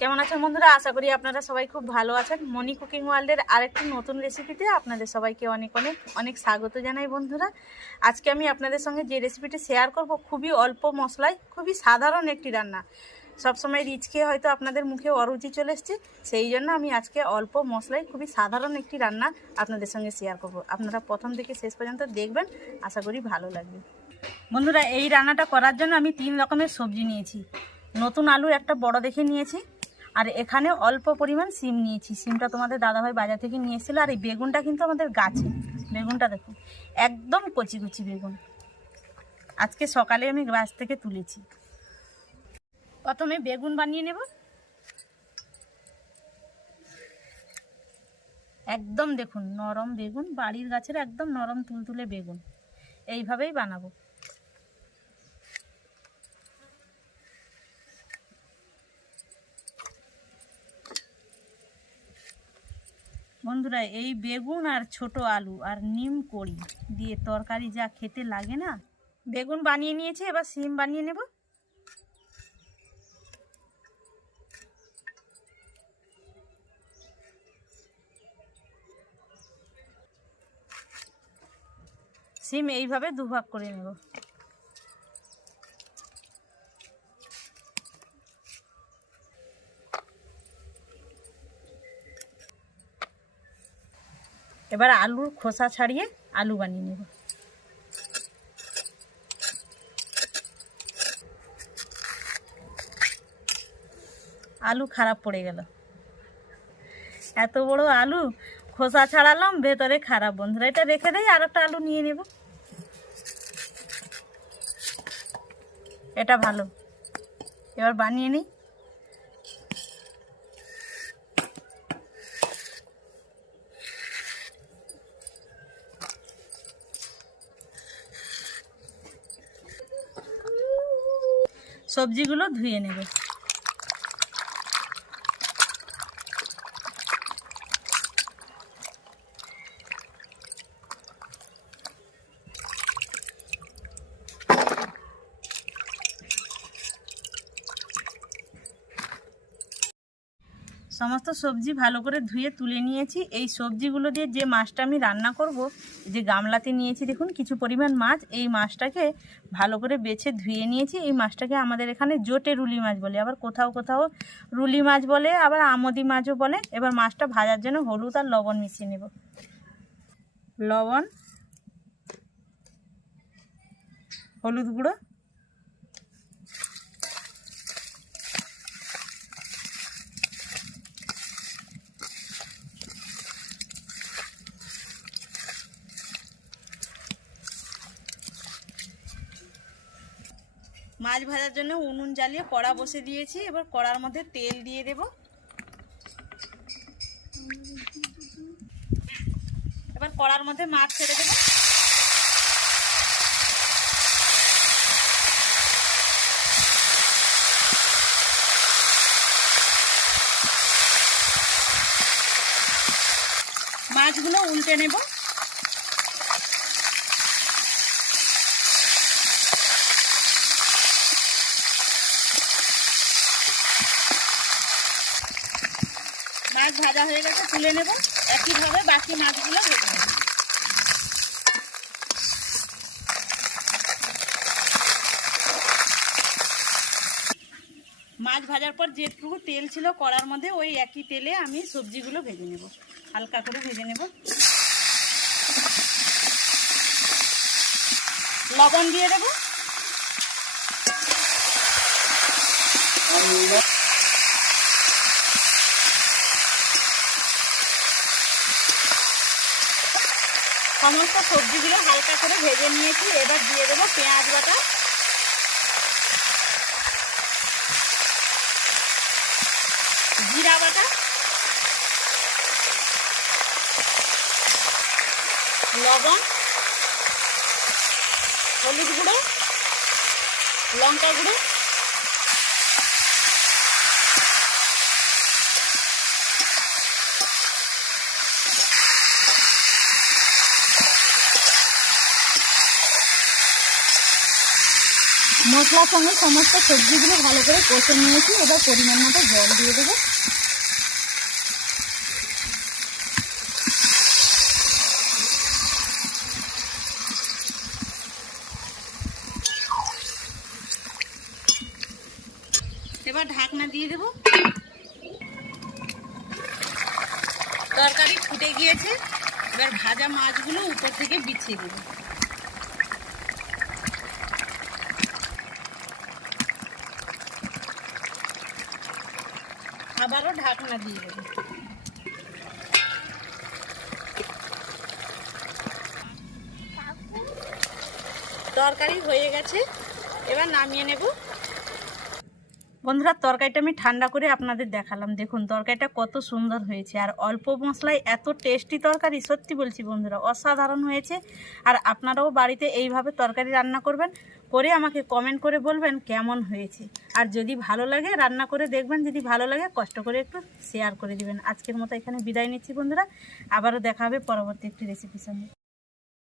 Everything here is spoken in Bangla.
কেমন আছেন বন্ধুরা? আশা করি আপনারা সবাই খুব ভালো আছেন। মনি কুকিং ওয়ার্ল্ডের আরেকটি নতুন রেসিপিতে আপনাদের সবাইকে অনেক অনেক অনেক স্বাগত জানাই বন্ধুরা। আজকে আমি আপনাদের সঙ্গে যে রেসিপিটি শেয়ার করব, খুবই অল্প মশলায়, খুবই সাধারণ একটি রান্না। সবসময় রিচ খেয়ে হয়তো আপনাদের মুখে অরুচি চলে এসছে, সেই জন্য আমি আজকে অল্প মশলায় খুবই সাধারণ একটি রান্না আপনাদের সঙ্গে শেয়ার করব। আপনারা প্রথম থেকে শেষ পর্যন্ত দেখবেন, আশা করি ভালো লাগবে। বন্ধুরা, এই রান্নাটা করার জন্য আমি তিন রকমের সবজি নিয়েছি। নতুন আলু একটা বড় দেখে নিয়েছি আর এখানে অল্প পরিমাণ সিম নিয়েছি। সিমটা তোমাদের দাদাভাই বাজার থেকে নিয়ে এসেছিল, আর এই বেগুনটা কিন্তু আমাদের গাছে। বেগুনটা দেখুন একদম কচি কচি বেগুন। আজকে সকালে আমি গাছ থেকে তুলেছি। প্রথমে বেগুন বানিয়ে নেব। একদম দেখুন, নরম বেগুন, বাড়ির গাছের একদম নরম তুলতুলে বেগুন। এইভাবেই বানাবো। বন্ধুরা, এই বেগুন আর ছোট আলু আর নিম কড়ি দিয়ে তরকারি যা খেতে লাগে না, বেগুন বানিয়ে নিয়েছি, এবার সিম বানিয়ে নেব। সিম এইভাবে দুভাগ করে নেব। এবার আলুর খোসা ছাড়িয়ে আলু বানিয়ে নেব। আলু খারাপ পড়ে গেল। এত বড় আলু, খোসা ছাড়ালাম, ভেতরে খারাপ। বন্ধুরা, এটা রেখে দেয় আর একটা আলু নিয়ে নেব। এটা ভালো। এবার বানিয়ে নিই। সবজিগুলো ধুয়ে নেবে। সমস্ত সবজি ভালো করে ধুয়ে তুলে নিয়েছি। এই সবজিগুলো দিয়ে যে মাছটা আমি রান্না করব যে গামলাতে নিয়েছি দেখুন কিছু পরিমাণ মাছ, এই মাছটাকে ভালো করে বেছে ধুয়ে নিয়েছি। এই মাছটাকে আমাদের এখানে জোটে রুলি মাছ বলে, আবার কোথাও কোথাও রুলি মাছ বলে, আবার আমদি মাছও বলে। এবার মাছটা ভাজার জন্য হলুদ আর লবণ মিশিয়ে নেব। লবণ, হলুদ গুঁড়ো মাছ ভাজার জন্য উনুন জ্বালিয়ে কড়া বসে দিয়েছি। এবার কড়ার মধ্যে তেল দিয়ে দেব। এবার কড়ার মধ্যে মাছ ছেড়ে দেব। মাছগুলো উল্টে নেব মাছ ভাজা হয়ে গেছে, তুলে নেব। একইভাবে বাকি মাছগুলো ভেজে নেব। মাছ ভাজার পর যেটুকু তেল ছিল কড়ার মধ্যে, ওই একই তেলে আমি সবজিগুলো ভেজে নেব। হালকা করে ভেজে নেব। লবণ দিয়ে দেবো। সমস্ত সবজিগুলো হালকা করে ভেজে নিয়েছি। এবার দিয়ে দেবো পেঁয়াজ বাটা। জিরা বাটা। লবণ। হলুদ গুঁড়ো। লঙ্কা গুঁড়ো। মশলার সঙ্গে সমস্ত সবজিগুলো ভালো করে কষে নিয়েছি। এবার পরিমাণ মতো জল দিয়ে দেবো। এবার ঢাকনা দিয়ে দেব। তরকারি ফুটে গিয়েছে। এবার ভাজা মাছগুলো উপর থেকে বিছিয়ে দেবো। আবারও ঢাকনা দিয়ে দেবো। তরকারি হয়ে গেছে, এবার নামিয়ে নেব। বন্ধুরা, তরকারিটা আমি ঠান্ডা করে আপনাদের দেখালাম। দেখুন, তরকারিটা কত সুন্দর হয়েছে। আর অল্প মশলায় এত টেস্টি তরকারি, সত্যি বলছি বন্ধুরা, অসাধারণ হয়েছে। আর আপনারাও বাড়িতে এইভাবে তরকারি রান্না করবেন। করে আমাকে কমেন্ট করে বলবেন কেমন হয়েছে। আর যদি ভালো লাগে রান্না করে দেখবেন, যদি ভালো লাগে কষ্ট করে একটু শেয়ার করে দিবেন। আজকের মতো এখানে বিদায় নিচ্ছি বন্ধুরা। আবারও দেখা হবে পরবর্তী একটি রেসিপির সঙ্গে।